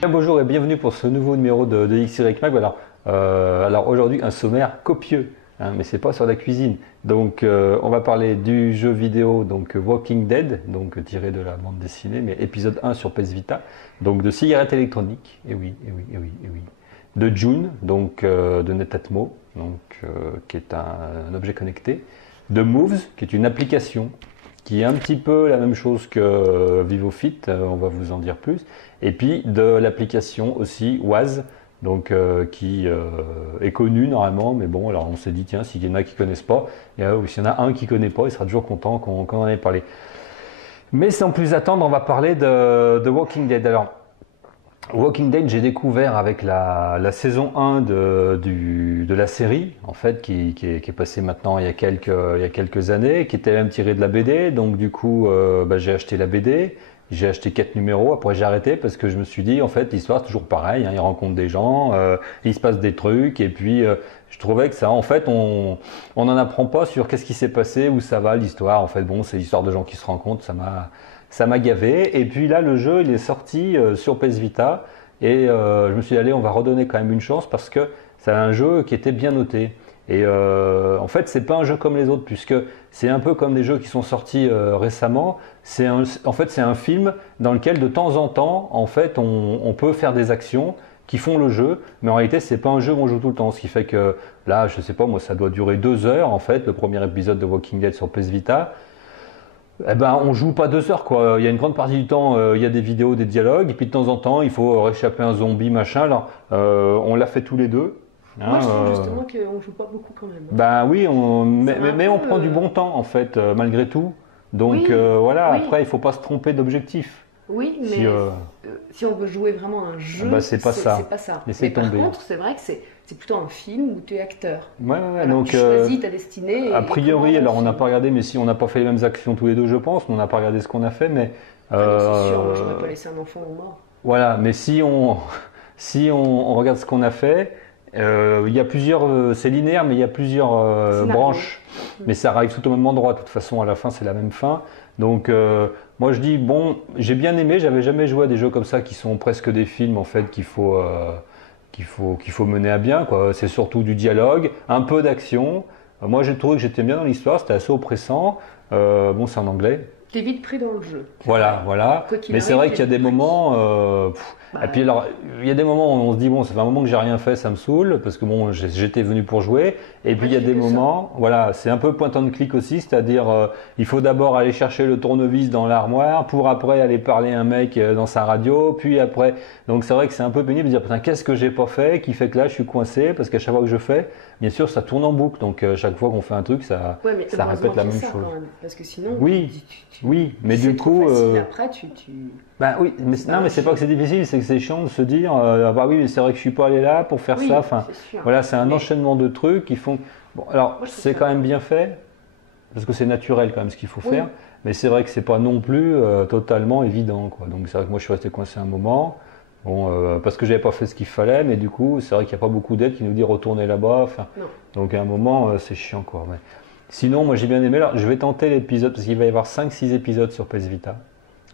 Bien, bonjour et bienvenue pour ce nouveau numéro de XY Mag. Alors aujourd'hui un sommaire copieux, hein, mais c'est pas sur la cuisine. Donc on va parler du jeu vidéo donc Walking Dead, donc tiré de la bande dessinée, mais épisode 1 sur PS Vita, donc de cigarettes électroniques, et oui, et oui, et oui, et oui. De June, donc de Netatmo, donc qui est un objet connecté. De Moves, qui est une application qui est un petit peu la même chose que VivoFit, on va vous en dire plus. Et puis de l'application aussi Waze, donc qui est connue normalement, mais bon, alors on s'est dit tiens, s'il y en a qui connaissent pas, ou s'il y en a un qui connaît pas, il sera toujours content qu'on en ait parlé. Mais sans plus attendre, on va parler de Walking Dead. Alors, Walking Dead, j'ai découvert avec la saison 1 de la série, en fait, qui est passée maintenant il y a quelques années, qui était même tirée de la BD. Donc du coup, j'ai acheté la BD, j'ai acheté 4 numéros, après j'ai arrêté parce que je me suis dit, en fait, l'histoire est toujours pareille, hein, ils rencontrent des gens, il se passe des trucs, et puis je trouvais que ça, en fait, on n'en apprend pas sur qu'est-ce qui s'est passé, où ça va l'histoire. En fait, bon, c'est l'histoire de gens qui se rencontrent, ça m'a gavé. Et puis là, le jeu, il est sorti sur PS Vita. Et je me suis dit, allez, on va redonner quand même une chance parce que c'est un jeu qui était bien noté. Et en fait, c'est pas un jeu comme les autres puisque c'est un peu comme des jeux qui sont sortis récemment. En fait, c'est un film dans lequel de temps en temps, en fait, on peut faire des actions qui font le jeu, mais en réalité, c'est pas un jeu où on joue tout le temps. Ce qui fait que là, je sais pas, moi, ça doit durer 2 heures en fait, le premier épisode de Walking Dead sur PS Vita. Eh ben, on joue pas 2 heures quoi. Il y a une grande partie du temps, il y a des vidéos, des dialogues, et puis de temps en temps, il faut réchapper un zombie, machin. Alors, on l'a fait tous les deux. Moi, je trouve justement qu'on joue pas beaucoup quand même. Ben oui, mais on peu, prend du bon temps en fait, malgré tout. Donc Oui, voilà. oui, Après, il faut pas se tromper d'objectif. oui, Si, mais si on veut jouer vraiment à un jeu, bah, c'est pas ça. c'est pas ça. Laissez Mais par tomber. contre, c'est vrai que c'est plutôt un film où tu es acteur. Ouais, ouais, Alors, donc tu choisis ta destinée. a Et priori, comment alors on n'a filme. pas regardé, mais si on n'a pas fait les mêmes actions tous les deux, je pense, on n'a pas regardé ce qu'on a fait, mais Ah non, c'est sûr, moi, je n'aurais pas laissé un enfant mort. voilà. Mais si on regarde ce qu'on a fait, il y a plusieurs, c'est linéaire, mais il y a plusieurs Scénario. branches, mais ça arrive tout au même endroit. De toute façon, à la fin, c'est la même fin. Donc, moi, je dis bon, j'ai bien aimé. J'avais jamais joué à des jeux comme ça qui sont presque des films en fait qu'il faut mener à bien, quoi. C'est surtout du dialogue, un peu d'action. Moi, j'ai trouvé que j'étais bien dans l'histoire. C'était assez oppressant. Bon, c'est en anglais. Tu es vite pris dans le jeu. Voilà, voilà. Quoi qu'il Mais c'est arrive, vrai t'es qu'il y a des vite pris. moments. Bah, Et puis alors, il y a des moments où on se dit bon, ça fait un moment que j'ai rien fait, ça me saoule parce que bon, j'étais venu pour jouer. Et puis moi, il y a je fais des que ça. moments, voilà, c'est un peu point and click aussi, c'est-à-dire il faut d'abord aller chercher le tournevis dans l'armoire pour après aller parler à un mec dans sa radio, puis après. Donc c'est vrai que c'est un peu pénible de dire putain qu'est-ce que j'ai pas fait qui fait que là je suis coincé parce qu'à chaque fois que je fais, bien sûr ça tourne en boucle. Donc chaque fois qu'on fait un truc, ça, Ouais, mais ça heureusement répète la qu'il y a même ça chose. quand même. Parce que sinon, Oui, oui, mais c'est du trop coup. facile. Après, tu. Ben oui, mais C'est non, mais c'est pas que c'est difficile, c'est que c'est chiant de se dire ah bah oui, mais c'est vrai que je suis pas allé là pour faire Oui, ça. Enfin, c'est sûr. voilà, c'est un Mais enchaînement de trucs qui font. Bon, alors moi, je trouve c'est ça. quand même bien fait parce que c'est naturel quand même ce qu'il faut Oui, faire, mais c'est vrai que c'est pas non plus totalement évident quoi. Donc c'est vrai que moi je suis resté coincé un moment, bon parce que j'avais pas fait ce qu'il fallait, mais du coup c'est vrai qu'il n'y a pas beaucoup d'aide qui nous dit retournez là-bas. Enfin, non. donc à un moment c'est chiant quoi. Mais sinon moi j'ai bien aimé. Alors je vais tenter l'épisode parce qu'il va y avoir 5-6 épisodes sur PS Vita.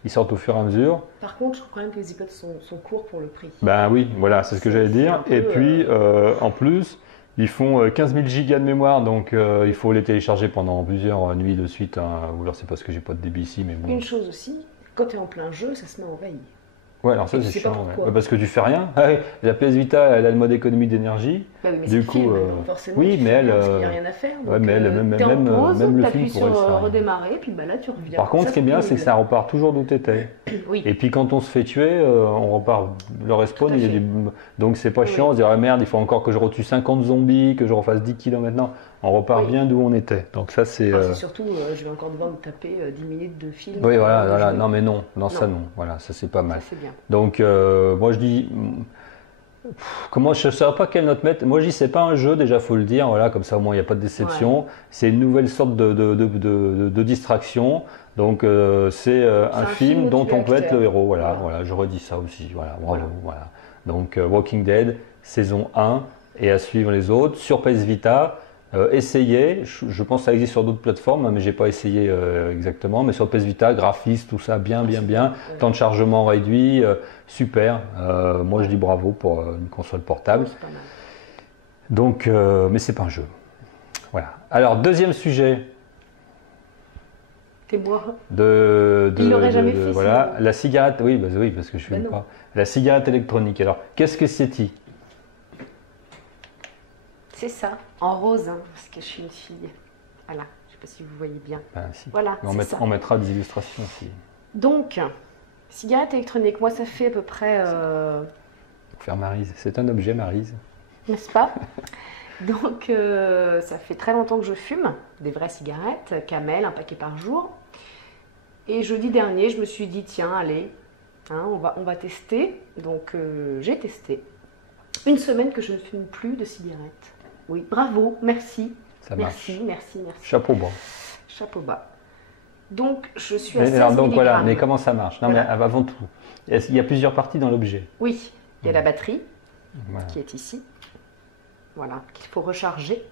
Ils sortent au fur et à mesure. Par contre, je trouve quand même que les épisodes sont courts pour le prix. Ben oui, voilà, c'est ce que j'allais C'est un dire. peu, Et puis, en plus, ils font 15 000 gigas de mémoire, donc il faut les télécharger pendant plusieurs nuits de suite. Hein. Ou alors c'est parce que j'ai pas de débit ici, mais bon. Une chose aussi, quand tu es en plein jeu, ça se met en veille. Ouais, alors ça Et tu c'est sais pas chiant. Ouais. pourquoi. Bah, parce que tu fais rien. Ah oui, la PS Vita, elle a le mode économie d'énergie. Bah oui, mais Du c'est le coup, film, donc forcément, oui, tu mais fais elle, rien parce qu'il n'y a rien à faire. ouais, Donc, mais elle, t'es en pause, même le film t'appuies sur pourrait se faire. redémarrer, puis bah là, tu reviens. Par contre, Ça, ce qui est c'est bien, c'est que ça pénible. repart toujours d'où tu étais. Oui, Et puis quand on se fait tuer, on repart, le respawn, Tout à il y a fait. donc c'est pas Oui. chiant, on se dit ah, merde, il faut encore que je retue 50 zombies, que je refasse 10 kilomètres. Non, on repart Oui. bien d'où on était. Donc ça c'est... Enfin, c'est surtout, je vais encore devoir me taper 10 minutes de film. Oui, voilà, avant de voilà, jouer. non mais non, non, ça Non. non, voilà, ça c'est pas Ça, mal. c'est bien. Donc moi je dis, comment je ne saurais pas quelle note mettre. Moi je dis c'est pas un jeu, déjà faut le dire, voilà, comme ça au moins il n'y a pas de déception. C'est une nouvelle sorte de distraction. Donc c'est un film où dont tu es on peut être acteur. le héros, voilà, Voilà. voilà, je redis ça aussi, voilà, bravo, Voilà. voilà. Donc Walking Dead, saison 1, et à suivre les autres sur PS Vita. Essayez, je pense que ça existe sur d'autres plateformes, mais j'ai pas essayé exactement. Mais sur PS Vita, graphisme, tout ça, bien. Temps de chargement réduit, super. Moi, je dis bravo pour une console portable. C'est pas mal. Donc, mais c'est pas un jeu. Voilà. Alors, deuxième sujet. T'es moi. Il l'aurait jamais fait, voilà, sinon. la cigarette, oui, parce que je fume non. pas. La cigarette électronique. Alors, qu'est-ce que c'est-il? C'est ça, en rose, hein, parce que je suis une fille. Voilà, je sais pas si vous voyez bien. Ben, si. Voilà, Mais c'est ça. on mettra des illustrations aussi. Donc, cigarette électronique, moi ça fait à peu près, Pour faire Maryse. C'est un objet, Maryse. n'est-ce pas? Donc, ça fait très longtemps que je fume des vraies cigarettes, Camel, un paquet par jour. Et jeudi dernier, je me suis dit, tiens, allez, hein, on va tester. Donc, j'ai testé. Une semaine que je ne fume plus de cigarettes. Oui, bravo, merci. Ça marche. Merci. Chapeau bas. Chapeau bas. Donc, je suis à 16 Alors, donc voilà, milligrammes. mais comment ça marche? Non, Voilà. mais avant tout, il y a plusieurs parties dans l'objet. Oui, il y a la batterie Voilà. qui est ici. Voilà, qu'il faut recharger.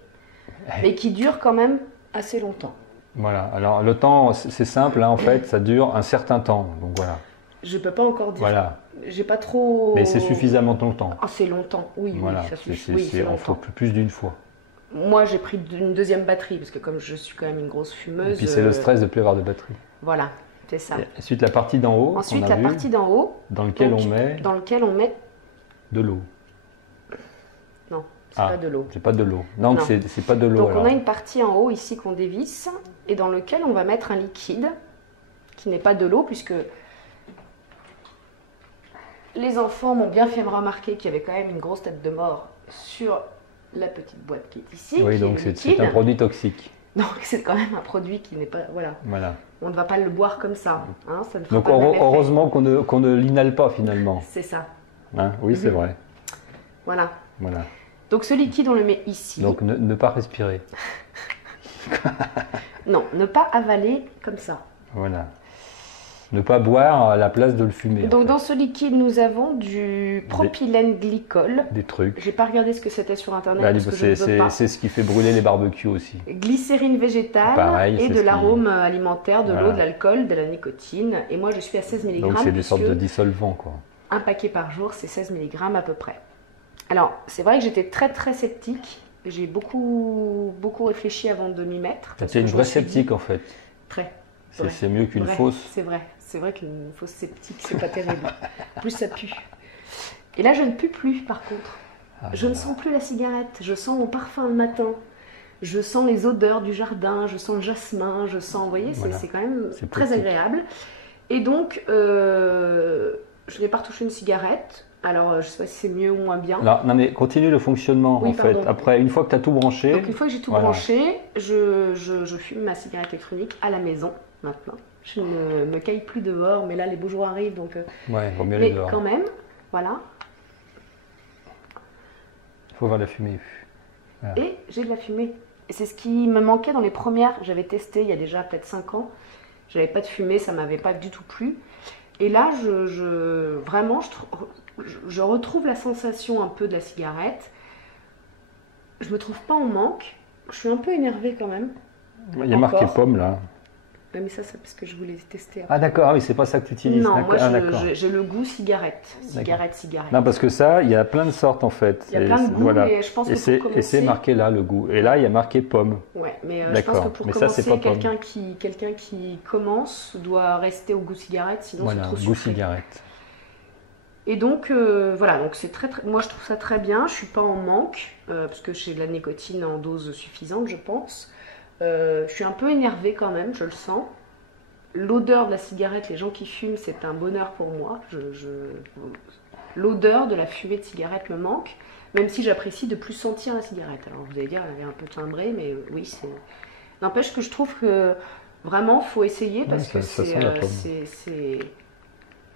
Mais qui dure quand même assez longtemps. Voilà. Alors, le temps, c'est simple, hein, en fait, ça dure un certain temps. Donc voilà. Je peux pas encore dire. Voilà. J'ai pas trop. Mais c'est suffisamment longtemps. Ah, c'est longtemps, oui, Voilà. oui, ça C'est- suffit. Oui, c'est on faut longtemps. plus d'une fois. Moi, j'ai pris une deuxième batterie parce que comme je suis quand même une grosse fumeuse. Et puis c'est le stress de plus avoir de batterie. Voilà, c'est ça. Et ensuite, la partie d'en haut, Ensuite, qu'on a la vu, partie d'en haut, dans lequel donc, on met dans lequel on met. de l'eau. Non, c'est Ah. pas de l'eau. C'est pas de l'eau. Non, Non. c'est pas de l'eau. Donc alors. on a une partie en haut ici qu'on dévisse et dans lequel on va mettre un liquide qui n'est pas de l'eau puisque les enfants m'ont bien fait me remarquer qu'il y avait quand même une grosse tête de mort sur la petite boîte qui est ici. Oui, qui donc est le c'est liquide. un produit toxique. Donc c'est quand même un produit qui n'est pas... Voilà, Voilà. on ne va pas le boire comme ça. Hein, ça ne fera Donc pas le même effet. heureusement qu'on ne l'inhale pas finalement. C'est ça, Hein, oui, c'est Mhm. vrai. voilà. Voilà. Donc ce liquide on le met ici. Donc ne pas respirer. Non, ne pas avaler comme ça. Voilà. Ne pas boire à la place de le fumer. en Donc fait. dans ce liquide nous avons du propylène glycol. Des trucs. J'ai pas regardé ce que c'était sur internet Bah, parce que je ne veux pas. c'est ce qui fait brûler les barbecues aussi. Glycérine végétale Pareil, et c'est de ce qui- l'arôme alimentaire, de Voilà. l'eau, de l'alcool, de la nicotine. Et moi je suis à 16 mg Donc c'est des sortes de puisque dissolvants quoi. un paquet par jour c'est 16 mg à peu près. Alors c'est vrai que j'étais très sceptique. J'ai beaucoup réfléchi avant de m'y mettre. parce C'est que une je me vraie suis dit- sceptique en fait. Très. Vrai. C'est mieux qu'une Vrai, fausse. C'est vrai qu'une fausse sceptique, c'est pas terrible. En plus, ça pue. Et là, je ne pue plus, par contre. Ah, Je ne sens plus la cigarette. Je sens mon parfum le matin. Je sens les odeurs du jardin. Je sens le jasmin. Je sens, vous voyez, Voilà. c'est quand même C'est très pratique. agréable. Et donc, je n'ai pas retouché une cigarette. Alors, je ne sais pas si c'est mieux ou moins bien. Non mais continue le fonctionnement Oui, en fait. pardon. Après, une fois que tu as tout branché, Donc, une fois que j'ai tout voilà. branché, je fume ma cigarette électronique à la maison, maintenant. Je ne me caille plus dehors, mais là, les beaux jours arrivent, donc... Ouais, vaut mieux aller mais dehors. quand même, voilà. Il faut voir la fumée. Et j'ai de la fumée. Et c'est ce qui me manquait dans les premières. J'avais testé il y a déjà peut-être 5 ans. J'avais pas de fumée, ça m'avait pas du tout plu. Et là, vraiment, je retrouve la sensation un peu de la cigarette. Je me trouve pas en manque. Je suis un peu énervée quand même. Il y a marqué Encore. pomme là. Ouais, mais ça, c'est parce que je voulais tester après. Ah d'accord, ah oui, c'est pas ça que tu utilises. Non, D'accord. moi, Ah, d'accord. j'ai le goût cigarette. Cigarette. Non, parce que ça, il y a plein de sortes en fait. Il y a plein de goûts, voilà. mais je pense que Et pour c'est commencer... marqué là le goût. Et là, il y a marqué pomme. Ouais, mais je pense D'accord. que pour Mais ça, c'est commencer, pas quelqu'un qui commence doit rester au goût cigarette, sinon Voilà, c'est trop goût sucré. cigarette. Et donc, voilà, donc c'est moi je trouve ça très bien, je suis pas en manque, parce que j'ai de la nicotine en dose suffisante, je pense. Je suis un peu énervée quand même, je le sens. L'odeur de la cigarette, les gens qui fument, c'est un bonheur pour moi. L'odeur de la fumée de cigarette me manque, même si j'apprécie de plus sentir la cigarette. Alors vous allez dire, elle est un peu timbrée, mais oui, c'est... N'empêche que je trouve que vraiment, faut essayer, parce Ouais, que ça sent la pomme.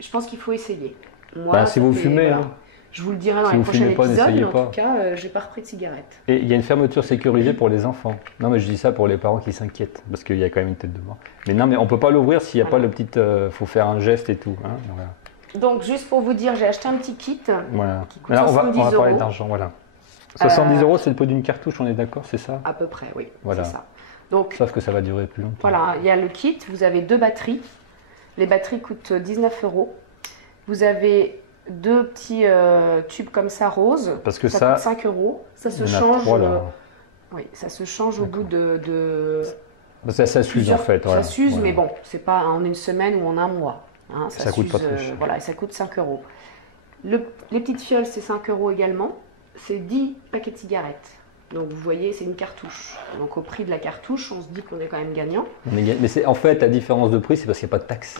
je pense qu'il faut essayer. Moi, Bah, ça si vous fait- fumez, voilà. hein. Je vous le dirai dans Si les vous prochains fumez pas, épisodes, n'essayez mais en pas. tout cas, j'ai pas repris de cigarette. Et il y a une fermeture sécurisée pour les enfants. Non, mais je dis ça pour les parents qui s'inquiètent, parce qu'il y a quand même une tête de mort. Mais non, mais on peut pas l'ouvrir s'il n'y a Voilà. pas le petit. Faut faire un geste et tout. Hein, voilà. Donc, juste pour vous dire, j'ai acheté un petit kit Voilà. qui coûte Alors, on va 70 parler €. d'argent, voilà. 70 euros, c'est le prix d'une cartouche, on est d'accord, c'est ça? À peu près, oui. Voilà. C'est ça. Donc, sauf que ça va durer plus longtemps. Voilà, il y a le kit, vous avez 2 batteries. Les batteries coûtent 19 euros. Vous avez 2 petits tubes comme ça roses. Parce que ça coûte 5 euros. Ça se change. 3, oui, ça se change au bout de ça s'use en fait. Ça s'use, mais bon, c'est pas en une semaine ou en un mois. Hein, ça coûte pas très cher. Voilà, et ça coûte 5 euros. Les petites fioles, c'est 5 euros également. C'est 10 paquets de cigarettes. Donc vous voyez, c'est une cartouche. Donc au prix de la cartouche, on se dit qu'on est quand même gagnant. Mais c'est en fait la différence de prix, c'est parce qu'il n'y a pas de taxe.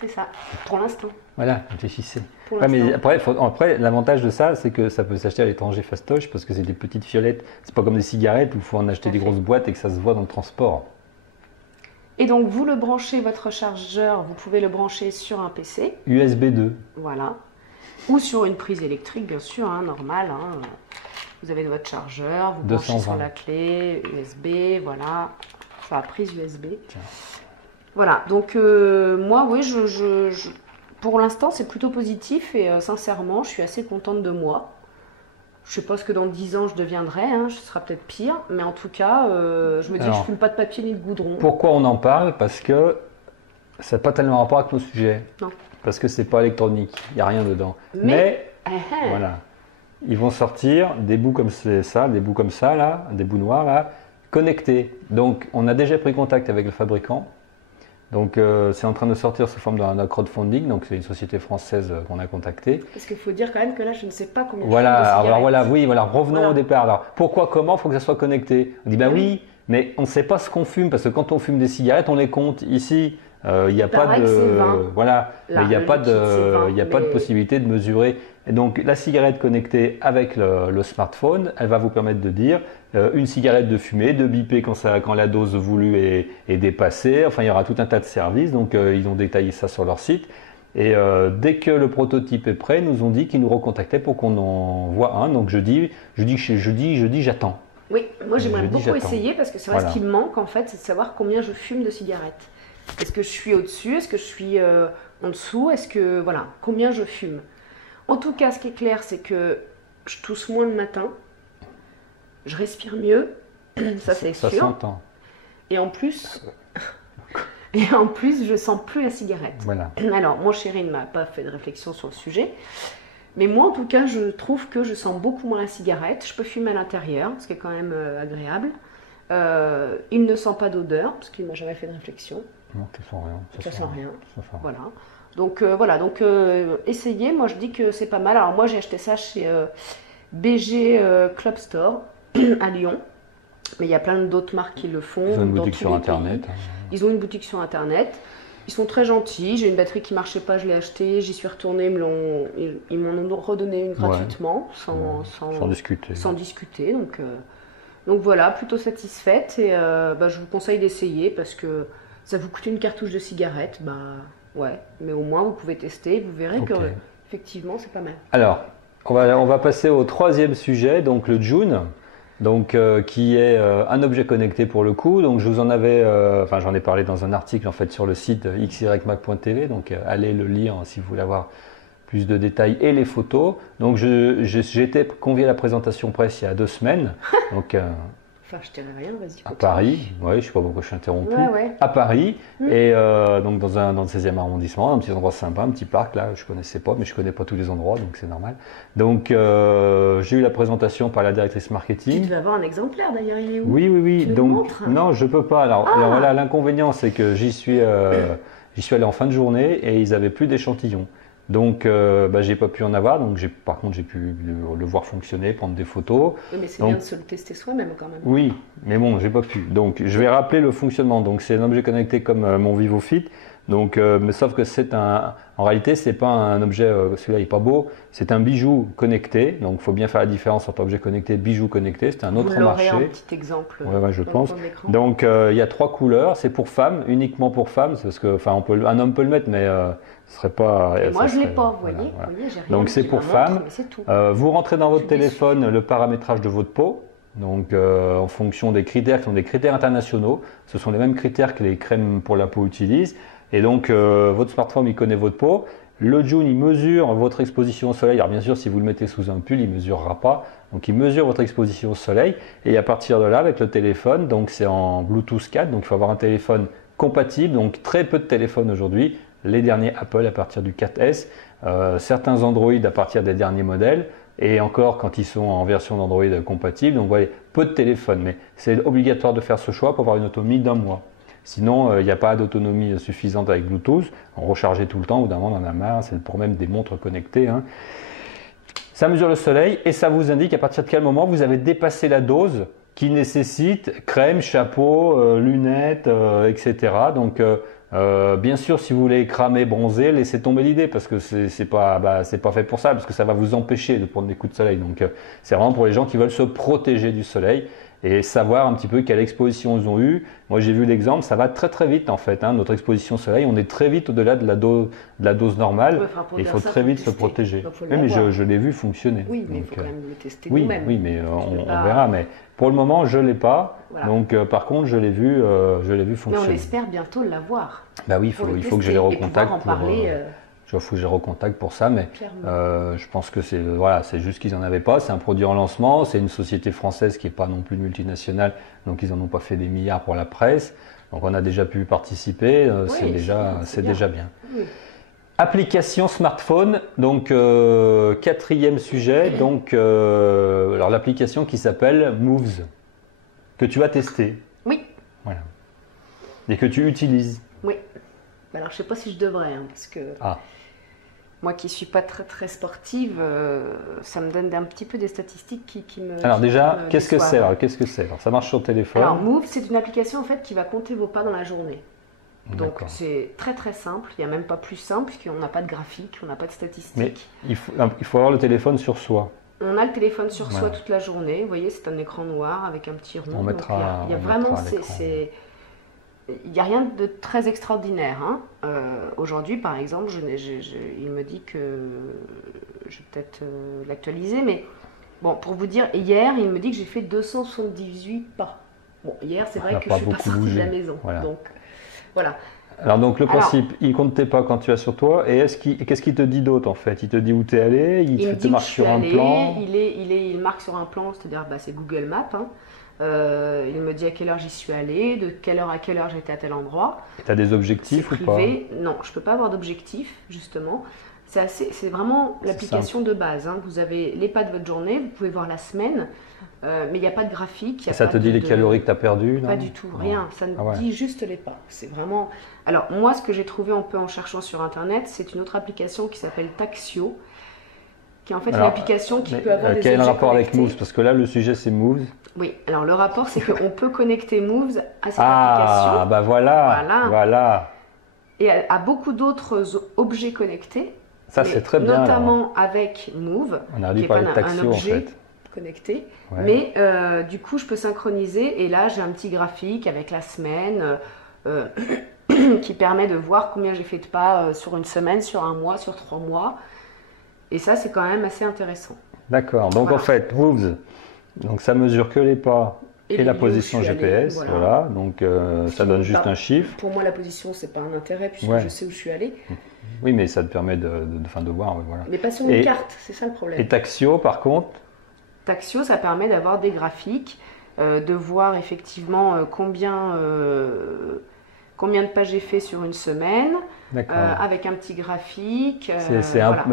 C'est ça, pour l'instant. Voilà, réfléchissez. Ouais, mais après l'avantage de ça, c'est que ça peut s'acheter à l'étranger fastoche parce que c'est des petites fiolettes. C'est pas comme des cigarettes où il faut en acheter des grosses boîtes et que ça se voit dans le transport. Et donc vous le branchez, votre chargeur, vous pouvez le brancher sur un PC. USB 2. Voilà. Ou sur une prise électrique, bien sûr, hein, normale. Hein. Vous avez votre chargeur, vous branchez 220. sur la clé USB, voilà, sur la prise USB. Tiens. Voilà, donc moi, oui, pour l'instant, c'est plutôt positif et sincèrement, je suis assez contente de moi. Je sais pas ce que dans 10 ans je deviendrai, hein, ce sera peut-être pire, mais en tout cas, je me dis que je ne fume pas de papier ni de goudron. Pourquoi on en parle? Parce que ça n'a pas tellement rapport avec nos sujets. Non. Parce que c'est pas électronique, il n'y a rien dedans. Mais voilà. Ils vont sortir des bouts comme ça, des bouts comme ça, là, des bouts noirs, là, connectés. Donc, on a déjà pris contact avec le fabricant. Donc, c'est en train de sortir sous forme d'un crowdfunding. Donc, c'est une société française qu'on a contactée. Parce qu'il faut dire quand même que là, je ne sais pas combien voilà, de cigarettes. Alors voilà, oui, voilà, revenons au départ. Alors, pourquoi, comment, il faut que ça soit connecté. On dit, bah oui, mais on ne sait pas ce qu'on fume, parce que quand on fume des cigarettes, on les compte. Ici, il n'y a pas de, voilà, il n'y a pas de possibilité de mesurer. Et donc la cigarette connectée avec le smartphone, elle va vous permettre de dire une cigarette de fumée, de biper quand la dose voulue est dépassée. Enfin, il y aura tout un tas de services. Donc ils ont détaillé ça sur leur site. Et dès que le prototype est prêt, ils nous ont dit qu'ils nous recontactaient pour qu'on en voit un. Donc je dis j'attends. Oui, moi j'aimerais beaucoup essayer parce que c'est vrai, ce qui me manque en fait, c'est de savoir combien je fume de cigarettes. Est-ce que je suis au-dessus? Est-ce que je suis en dessous? Est-ce que, voilà, combien je fume? En tout cas, ce qui est clair, c'est que je tousse moins le matin, je respire mieux, ça c'est sûr. Ça s'entend. Et en plus, je sens plus la cigarette. Voilà. Alors, mon chéri ne m'a pas fait de réflexion sur le sujet, mais moi, en tout cas, je trouve que je sens beaucoup moins la cigarette. Je peux fumer à l'intérieur, ce qui est quand même agréable. Il ne sent pas d'odeur, parce qu'il ne m'a jamais fait de réflexion. Non, tu sens rien. Ça sent rien. Ça sent. Voilà. Donc essayez, moi je dis que c'est pas mal. Alors moi j'ai acheté ça chez BG Club Store à Lyon, mais il y a plein d'autres marques qui le font. Ils ont une boutique sur internet. Ils ont une boutique sur internet. Ils sont très gentils. J'ai une batterie qui marchait pas, je l'ai achetée, j'y suis retournée, ils m'en ont redonné une gratuitement, sans discuter. Donc voilà, plutôt satisfaite et je vous conseille d'essayer parce que ça vous coûte une cartouche de cigarette, ouais, mais au moins vous pouvez tester, vous verrez que effectivement c'est pas mal. Alors, on va passer au troisième sujet, donc le Joon, donc qui est un objet connecté pour le coup. Donc je vous en avais, j'en ai parlé dans un article en fait sur le site xymac.tv, donc allez le lire si vous voulez avoir plus de détails et les photos. Donc j'ai été convié à la présentation presse il y a 2 semaines, donc. Enfin, je dirais rien, vas-y. À Paris, oui, je ne sais pas pourquoi je suis interrompu. Ouais. À Paris, et donc dans le 16e arrondissement, un petit endroit sympa, un petit parc là, je ne connaissais pas, mais je ne connais pas tous les endroits, donc c'est normal. Donc j'ai eu la présentation par la directrice marketing. Tu devais avoir un exemplaire d'ailleurs, il est où? Oui. Tu donc, me montres? non, je ne peux pas. Alors voilà, l'inconvénient, c'est que j'y suis allé en fin de journée et ils n'avaient plus d'échantillons. Donc, j'ai pas pu en avoir. Donc, par contre, j'ai pu le voir fonctionner, prendre des photos. Oui, mais c'est bien de se le tester soi-même quand même. Oui, mais bon, j'ai pas pu. Donc, je vais rappeler le fonctionnement. Donc, c'est un objet connecté comme mon VivoFit. Donc, mais sauf que en réalité, c'est pas un objet. Celui-là, il est pas beau. C'est un bijou connecté. Donc, il faut bien faire la différence entre objet connecté et bijou connecté. C'est un autre marché. Un petit exemple. Ouais, je pense. Donc, il y a 3 couleurs. C'est pour femmes, uniquement pour femmes, parce que, un homme peut le mettre, mais ce serait pas. Et moi, je ne l'ai pas, vous voyez. Donc, c'est pour femmes. Vous rentrez dans votre téléphone le paramétrage de votre peau. Donc, en fonction des critères qui sont des critères internationaux. Ce sont les mêmes critères que les crèmes pour la peau utilisent. Et donc, votre smartphone, il connaît votre peau. Le Joon, il mesure votre exposition au soleil. Alors bien sûr, si vous le mettez sous un pull, il ne mesurera pas. Donc il mesure votre exposition au soleil. Et à partir de là, avec le téléphone, donc c'est en Bluetooth 4, donc il faut avoir un téléphone compatible. Donc très peu de téléphones aujourd'hui. Les derniers Apple à partir du 4S, certains Android à partir des derniers modèles. Et encore quand ils sont en version d'Android compatible. Donc vous voyez, peu de téléphones. Mais c'est obligatoire de faire ce choix pour avoir une autonomie d'1 mois. Sinon, il n'y a pas d'autonomie suffisante avec Bluetooth. On rechargeait tout le temps, au bout d'un moment, on en a marre. C'est le problème des montres connectées. Hein. Ça mesure le soleil et ça vous indique à partir de quel moment vous avez dépassé la dose qui nécessite crème, chapeau, lunettes, etc. Donc, bien sûr, si vous voulez cramer, bronzer, laissez tomber l'idée parce que c'est pas fait pour ça, parce que ça va vous empêcher de prendre des coups de soleil. Donc, c'est vraiment pour les gens qui veulent se protéger du soleil et savoir un petit peu quelle exposition ils ont eu. Moi, j'ai vu l'exemple, ça va très très vite en fait. Hein, notre exposition au soleil, on est très vite au-delà de la dose normale. Il faut très vite se protéger. Oui, mais je l'ai vu fonctionner. Oui, mais il faut quand même le tester oui, nous-mêmes. Oui, mais on verra. Mais pour le moment, je ne l'ai pas. Voilà. Donc, par contre, je l'ai vu fonctionner. Mais on espère bientôt l'avoir. Bah oui, il faut que je les recontacte. Il faut que je les recontacte pour ça, mais je pense que c'est juste qu'ils n'en avaient pas. C'est un produit en lancement, c'est une société française qui n'est pas non plus multinationale, donc ils n'en ont pas fait des milliards pour la presse. Donc on a déjà pu participer, c'est déjà bien. Oui. Application smartphone, donc quatrième sujet, donc alors l'application qui s'appelle Moves, que tu as testé. Oui. Voilà. Et que tu utilises. Oui. Alors je ne sais pas si je devrais, hein, parce que moi qui ne suis pas très très sportive, ça me donne un petit peu des statistiques qui me. Alors déjà, qu'est-ce que c'est? Alors, ça marche sur téléphone. Alors Move, c'est une application en fait qui va compter vos pas dans la journée. Donc c'est très très simple, il n'y a même pas plus simple, puisqu'on n'a pas de graphique, on n'a pas de statistiques. Mais il faut avoir le téléphone sur soi. On a le téléphone sur soi toute la journée, vous voyez, c'est un écran noir avec un petit rond. Il y a vraiment, il n'y a rien de très extraordinaire. Hein. Aujourd'hui, par exemple, il me dit que je vais peut-être l'actualiser, mais bon, pour vous dire, hier, il me dit que j'ai fait 278 pas. Bon, hier, c'est vrai que je ne suis pas sortie de la maison. Voilà. Donc, voilà. Alors, donc, le principe, il ne compte tes pas quand tu es sur toi, et qu'est-ce qu'il te dit d'autre en fait? Il te dit où tu es allé, il te marque sur un plan. Il marque sur un plan, c'est-à-dire c'est Google Maps. Hein. Il me dit à quelle heure j'y suis allée, de quelle heure à quelle heure j'étais à tel endroit. Tu as des objectifs ou pas? Non, je ne peux pas avoir d'objectifs, justement. C'est vraiment l'application de base. Hein. Vous avez les pas de votre journée, vous pouvez voir la semaine, mais il n'y a pas de graphique. Ça te dit les calories que tu as perdues? Pas du tout, rien. Ça me dit juste les pas. C'est vraiment. Alors, moi, ce que j'ai trouvé un peu en cherchant sur Internet, c'est une autre application qui s'appelle Taxio, qui est en fait une application qui peut avoir des quel est le rapport connectés. avec Moves? Parce que là, le sujet, c'est Moves. Oui, alors le rapport, c'est qu'on peut connecter Moves à cette application. Ah, bah voilà. Et à beaucoup d'autres objets connectés. Ça, c'est très bien. Notamment avec Move, on a qui n'est pas un objet connecté. Ouais. Mais du coup, je peux synchroniser. Et là, j'ai un petit graphique avec la semaine qui permet de voir combien j'ai fait de pas sur une semaine, sur un mois, sur 3 mois. Et ça, c'est quand même assez intéressant. D'accord. Donc, en fait, Moves, donc ça mesure que les pas et la position GPS. Voilà. Donc, ça donne juste un chiffre. Pour moi, la position, c'est pas un intérêt puisque je sais où je suis allé. Oui, mais ça te permet de voir. Voilà. Mais pas sur une carte, c'est ça le problème. Et Taxio, par contre? Taxio, ça permet d'avoir des graphiques, de voir effectivement combien de pages j'ai fait sur une semaine, avec un petit graphique.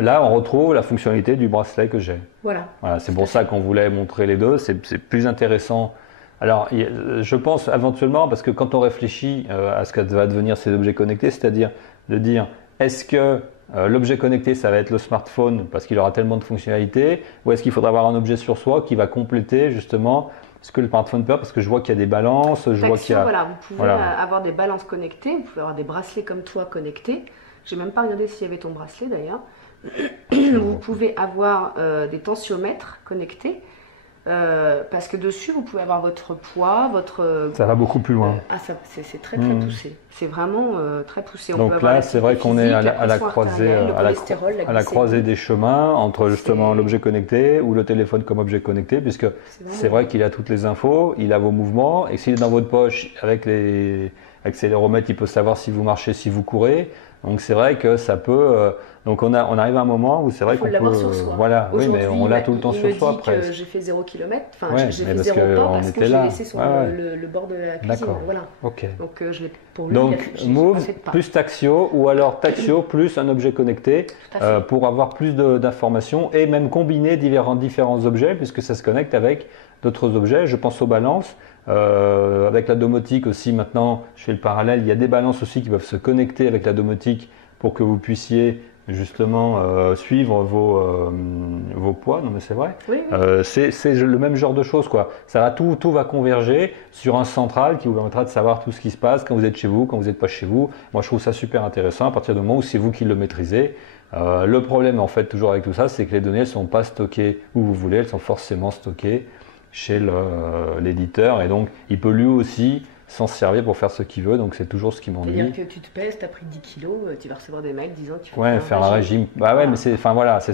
Là, on retrouve la fonctionnalité du bracelet que j'ai. Voilà. C'est pour ça qu'on voulait montrer les deux. C'est plus intéressant. Alors, je pense éventuellement, parce que quand on réfléchit à ce que va devenir ces objets connectés, c'est-à-dire de dire, est-ce que l'objet connecté, ça va être le smartphone parce qu'il aura tellement de fonctionnalités, ou est-ce qu'il faudra avoir un objet sur soi qui va compléter justement ce que le smartphone peut, parce que je vois qu'il y a des balances, vous pouvez avoir des balances connectées, vous pouvez avoir des bracelets comme toi connectés. J'ai même pas regardé s'il y avait ton bracelet d'ailleurs. Vous pouvez avoir des tensiomètres connectés. Parce que dessus, vous pouvez avoir votre poids, Ça va beaucoup plus loin. C'est très très poussé. C'est vraiment très poussé. Donc là, c'est vrai qu'on est à la croisée des chemins entre justement l'objet connecté ou le téléphone comme objet connecté, puisque c'est vrai qu'il a toutes les infos, il a vos mouvements, et s'il est dans votre poche avec ses accéléromètres, il peut savoir si vous marchez, si vous courez. Donc c'est vrai que ça peut. Donc on arrive à un moment où c'est vrai qu'on peut. L'avoir sur soi. Voilà, oui, mais on l'a tout le temps sur soi après. presque. J'ai fait 0 km, enfin Ouais, j'ai mais fait parce 0 que pas on parce que était je là. l'ai laissé sur Ouais, ouais. le bord de la cuisine. D'accord. Voilà. Ok. Donc je l'ai pour lui. Donc j'ai pas Moves fait de pas. plus Taxio ou alors Taxio plus un objet connecté Tout à fait. pour avoir plus d'informations et même combiner différents objets puisque ça se connecte avec d'autres objets. Je pense aux balances. Avec la domotique aussi maintenant, je fais le parallèle, il y a des balances aussi qui peuvent se connecter avec la domotique pour que vous puissiez justement suivre vos poids. Non mais c'est vrai. Oui, oui. C'est le même genre de choses quoi. Tout va converger sur un central qui vous permettra de savoir tout ce qui se passe quand vous êtes chez vous, quand vous n'êtes pas chez vous. Moi je trouve ça super intéressant à partir du moment où c'est vous qui le maîtrisez. Le problème en fait toujours avec tout ça, c'est que les données ne sont pas stockées où vous voulez, elles sont forcément stockées chez l'éditeur et donc il peut lui aussi s'en servir pour faire ce qu'il veut, donc c'est toujours ce qui m'ennuie. C'est-à-dire que tu te pèses, tu as pris 10 kilos, tu vas recevoir des mails disant qu'il faut faire un régime. Bah ouais, mais c'est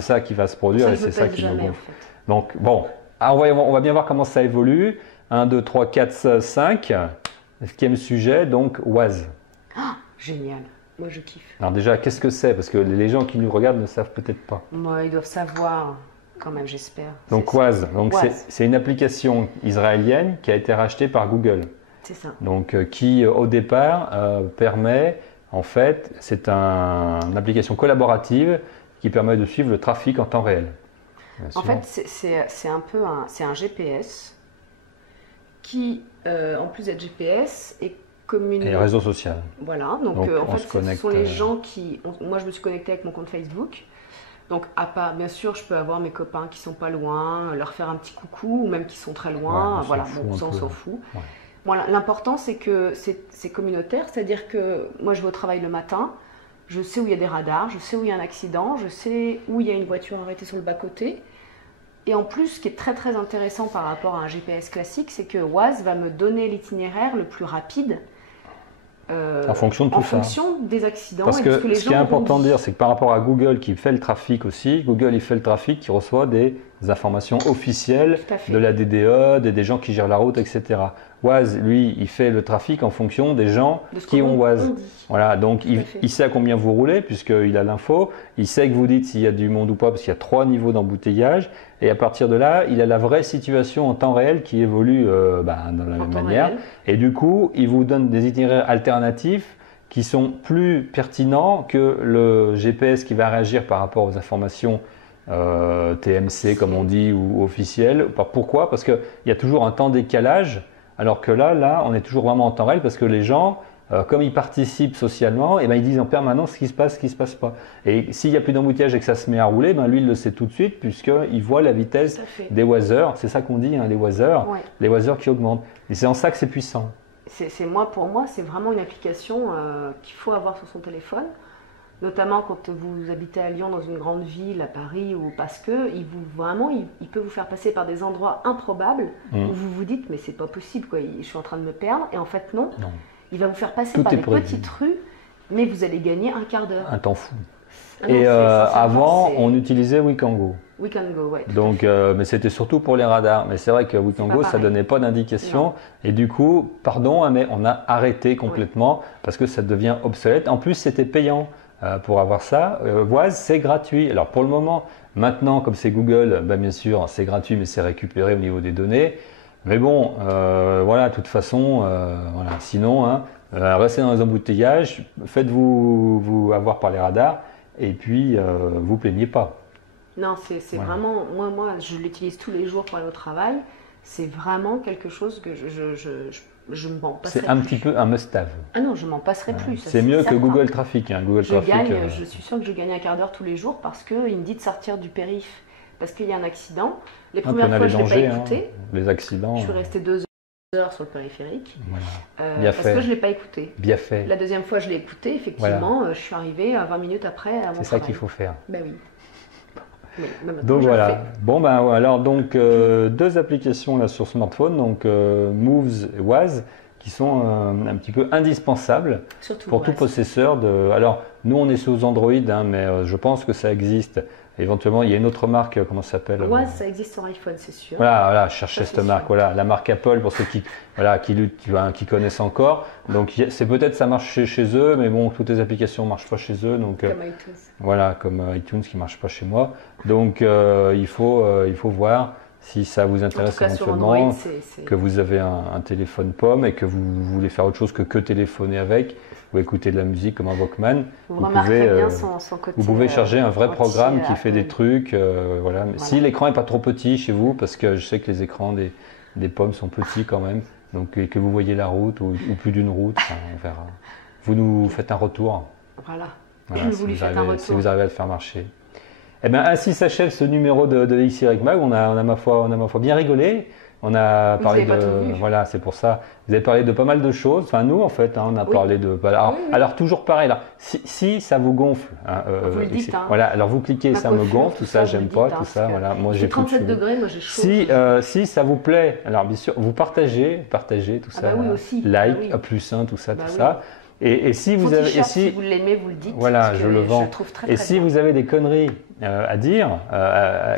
ça qui va se produire ça, et c'est ça qui jamais, me gonfle. en fait. Donc bon, on va bien voir comment ça évolue. 1, 2, 3, 4, 5. 5e sujet, donc Waze. Ah, génial, moi je kiffe. Alors déjà, qu'est-ce que c'est? Parce que les gens qui nous regardent ne savent peut-être pas. Moi, ils doivent savoir, quand même, j'espère. Donc Waze, c'est une application israélienne qui a été rachetée par Google. C'est ça. Donc qui au départ permet, en fait, c'est une application collaborative qui permet de suivre le trafic en temps réel. En fait, c'est un peu un GPS qui, en plus d'être GPS, est commune. Et réseau social. Voilà, donc en fait, ce sont les gens qui. Moi, je me suis connectée avec mon compte Facebook. Donc, à part, bien sûr, je peux avoir mes copains qui sont pas loin, leur faire un petit coucou, ou même qui sont très loin. Ouais, voilà, bon, ça, on s'en fout. Ouais. Voilà, l'important, c'est que c'est communautaire, c'est-à-dire que moi, je vais au travail le matin, je sais où il y a des radars, je sais où il y a un accident, je sais où il y a une voiture arrêtée sur le bas-côté. Et en plus, ce qui est très très intéressant par rapport à un GPS classique, c'est que Waze va me donner l'itinéraire le plus rapide. En fonction de tout ça. En fonction des accidents. Parce et de ce que les ce qui est important de dire, c'est que par rapport à Google qui fait le trafic aussi, Google il fait le trafic qui reçoit des informations officielles de la DDE, des gens qui gèrent la route, etc. Waze, lui, il fait le trafic en fonction des gens qui ont Waze. Voilà, donc il sait à combien vous roulez puisqu'il a l'info, il sait que vous dites s'il y a du monde ou pas parce qu'il y a 3 niveaux d'embouteillage et à partir de là, il a la vraie situation en temps réel qui évolue dans la même manière et du coup, il vous donne des itinéraires alternatifs qui sont plus pertinents que le GPS qui va réagir par rapport aux informations TMC comme on dit ou officielles. Pourquoi? Parce qu'il y a toujours un temps décalage. Alors que là, on est toujours vraiment en temps réel parce que les gens, comme ils participent socialement, et ben, ils disent en permanence ce qui se passe pas. Et s'il n'y a plus d'embouteillage et que ça se met à rouler, ben, lui, il le sait tout de suite puisqu'il voit la vitesse des Wazers. C'est ça qu'on dit, hein, les Wazers, les Wazers qui augmentent. Et c'est en ça que c'est puissant. Pour moi, c'est vraiment une application qu'il faut avoir sur son téléphone. Notamment quand vous habitez à Lyon, dans une grande ville, à Paris, ou parce que il peut vous faire passer par des endroits improbables où vous vous dites mais c'est pas possible, quoi, je suis en train de me perdre. Et en fait non. Il va vous faire passer par des petites rues, mais vous allez gagner un quart d'heure. Un temps fou. Et avant, on utilisait Wikango. Wikango, ouais. Donc, mais c'était surtout pour les radars. Mais c'est vrai que Wikango, ça donnait pas d'indication. Et du coup, pardon, mais on a arrêté complètement parce que ça devient obsolète. En plus, c'était payant. Pour avoir ça, Waze, c'est gratuit. Alors pour le moment, maintenant, comme c'est Google, bien sûr, c'est gratuit, mais c'est récupéré au niveau des données. Mais bon, voilà, de toute façon, voilà. Sinon, restez dans les embouteillages, faites-vous avoir par les radars, et puis vous plaignez pas. Non, c'est vraiment, moi, je l'utilise tous les jours pour aller au travail. C'est vraiment quelque chose que je m'en passerai plus. C'est un petit peu un must-have. Ah non, je m'en passerai plus. C'est mieux que Google Trafic. Hein. Google Trafic, je suis sûre que je gagne un quart d'heure tous les jours parce qu'il me dit de sortir du périph' parce qu'il y a un accident. Les premières fois, je ne l'ai pas écouté. Les accidents. Je suis restée 2 heures sur le périphérique Bien parce fait. que je ne l'ai pas écouté. Bien fait. La deuxième fois, je l'ai écouté. Effectivement, je suis arrivée 20 minutes après à mon travail. C'est ça qu'il faut faire. Ben oui. Donc voilà. Bon ben alors donc 2 applications là sur smartphone, donc Moves et Waze, qui sont un petit peu indispensables pour tout possesseur de. Alors nous on est sous Android, mais je pense que ça existe Éventuellement, il y a une autre marque, comment ça s'appelle? Ouais, ça existe sur iPhone, c'est sûr. Voilà, je cherchais Ça, c'est cette marque, sûr. voilà, la marque Apple pour ceux qui, voilà, qui connaissent encore. Donc c'est peut-être ça marche chez eux, mais bon, toutes les applications marchent pas chez eux, donc Comme iTunes. voilà, comme iTunes qui marche pas chez moi. Donc il faut voir si ça vous En tout intéresse cas, sur éventuellement, Android, c'est... que vous avez un téléphone pomme et que vous voulez faire autre chose que téléphoner avec ou écouter de la musique comme un Walkman. Vous remarquerez bien son côté. Vous pouvez charger un vrai anti- programme qui fait des Apple. trucs, voilà. Mais Voilà. si l'écran est pas trop petit chez vous, parce que je sais que les écrans des pommes sont petits quand même, donc et que vous voyez la route ou plus d'une route, enfin, on verra. Vous nous faites un retour. Voilà. Voilà, Vous lui faites un retour. si vous arrivez à le faire marcher. Eh bien, ainsi s'achève ce numéro de XY Mag. On a ma foi bien rigolé. On a Vous parlé avez pas tout vu. voilà, c'est pour ça. Vous avez parlé de pas mal de choses. Enfin, nous, en fait, hein, on a Oui. parlé de. Alors, Oui, oui. alors, toujours pareil. Là, si ça vous gonfle, hein, Vous le dites, hein. voilà. Alors, vous cliquez, Ma ça me coiffure, gonfle, tout ça, vous j'aime le pas, dites, tout hein, ça. parce que Voilà. Moi, il j'ai fait plus de 37 cheveux. degrés, moi j'ai chaud. Si ça vous plaît, alors bien sûr, vous partagez tout Ah ça. bah oui, aussi. Like, Ah oui. à plus 1, tout ça, Bah tout oui. ça. Et si Son vous avez, t-shirt, si vous l'aimez, vous le dites. voilà, parce je que le vends. Je le trouve très Et très si bien. vous avez des conneries à dire,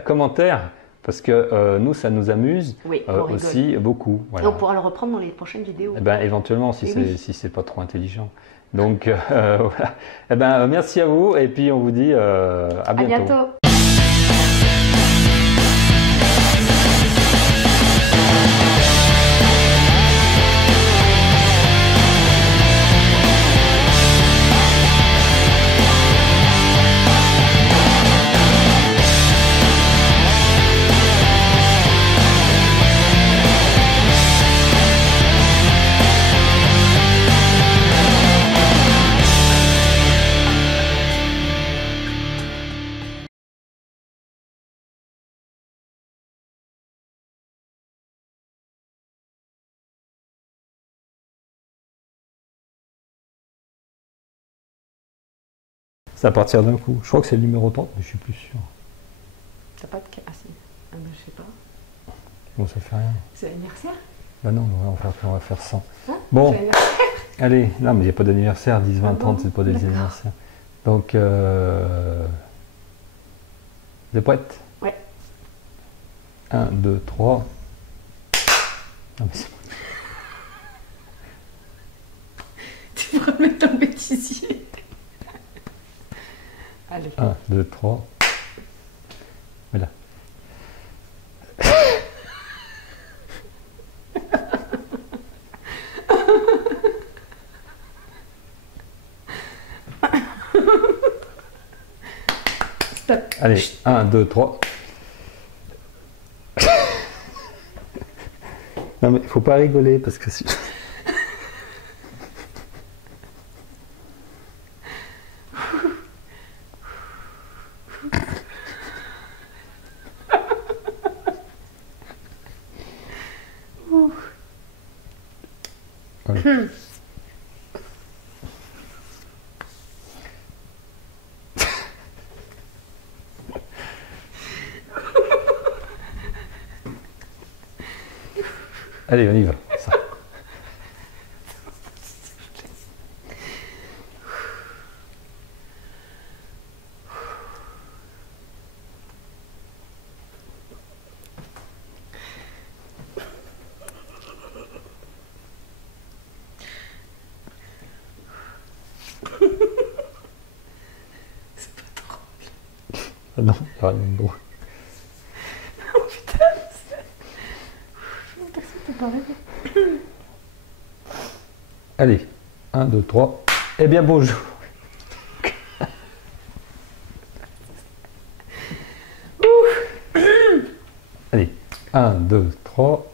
commentaires, parce que nous, ça nous amuse Oui, on rigole. aussi beaucoup. Et Voilà. on pourra le reprendre dans les prochaines vidéos. Eh ben, éventuellement, si Et c'est oui. si c'est pas trop intelligent. Donc, voilà. Eh ben, merci à vous et puis on vous dit à À bientôt. C'est à partir d'un coup. Je crois que c'est le numéro 30, mais je suis plus sûr. T'as pas de... Ah si. Ah, bah, je sais pas. Bon, ça fait rien. C'est l'anniversaire? Ben non, on va faire 100. Hein? Bon. C'est l'anniversaire. Allez, non, mais il n'y a pas d'anniversaire, 10, 20, Ah 30, bon, c'est pas des d'accord. anniversaires. Donc, vous êtes prête? Ouais. 1, 2, 3. Ah, mais c'est bon. Tu pourras mettre ton bêtisier. Allez. 1, 2, 3. Voilà. Stop. Allez, 1, 2, 3. Non mais il faut pas rigoler parce que si... Voilà. Allez, on y va. Ça. Ah non, il y aura une drôle. Oh putain. C'est pas vrai. Allez, 1, 2, 3. Eh bien, bonjour. Allez, 1, 2, 3.